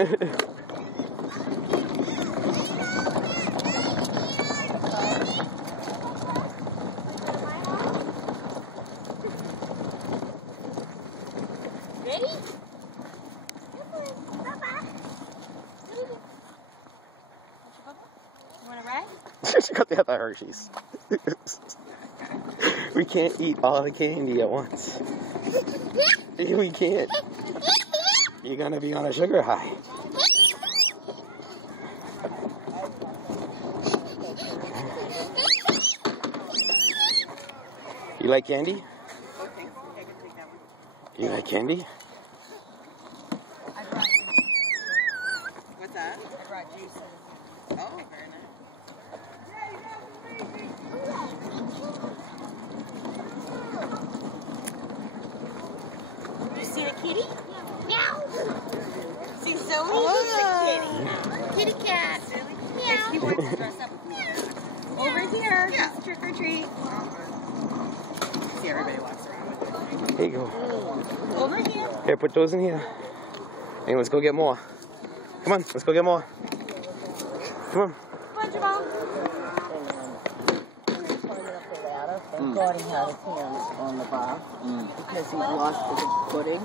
Ready? You want to ride? She got the other Hershey's. We can't eat all the candy at once. We can't. You're gonna be on a sugar high. You like candy? You like candy? What's that? I brought juice. Oh, very nice. You see the kitty? Meow. See Zoe? Oh. He's the kitty. Kitty cat. Meow. He wants to dress up with me. Over here. Yeah. Trick or treat. See, everybody walks around with it. There you go. Over here. Here, put those in here. And let's go get more. Come on, let's go get more. Come on. SpongeBob. And Gordy had his hands on the bar because he lost his footing.